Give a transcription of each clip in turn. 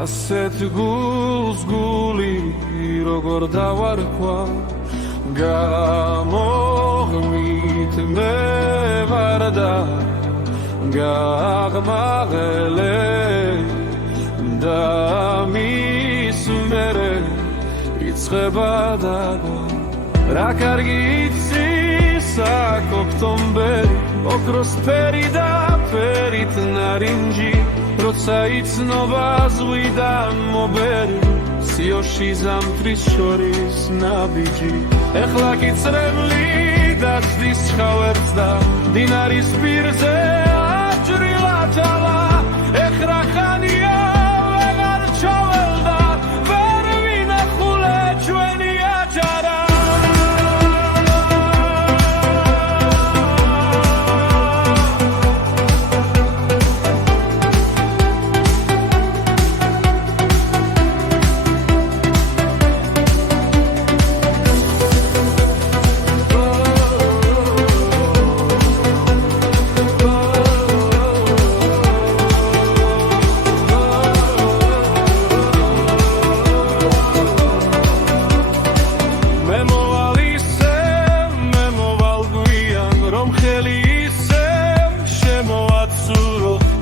ასეთ გულს გული როგორ დავარქვა გამოღმით მე ვარ და გაღმაღლე და მის მერე იწყება დაგვა რა კარგი იცის აქ ოქტომბერი ოქროსფერი და ფერით ნარინჯი როცა იცნობა ზღვიდან მობერი სიოში ზამთრის შორის ნაბიჯი ეხლა კი წრემლი დაცდის ჩხავერც და მდინარის პირზე აჭრილა თალა ეხლა ხანია ვეღარ ჩაველდა ვერ ვინახულე ჩვენი აჯარა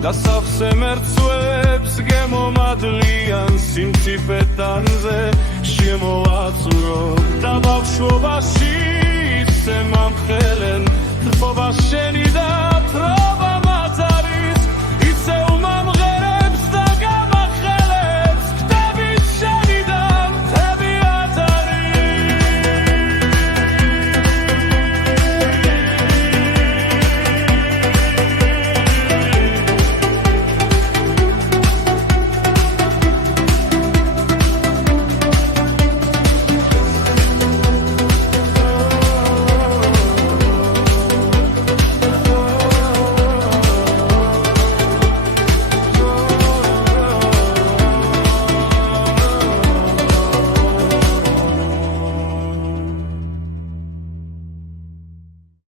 და სავსე მერცვებს გემომადლიან სიმწიფეთანზე შემოვაწურო და ბავშვობაში ისე მომხელენ თრფობა შენი და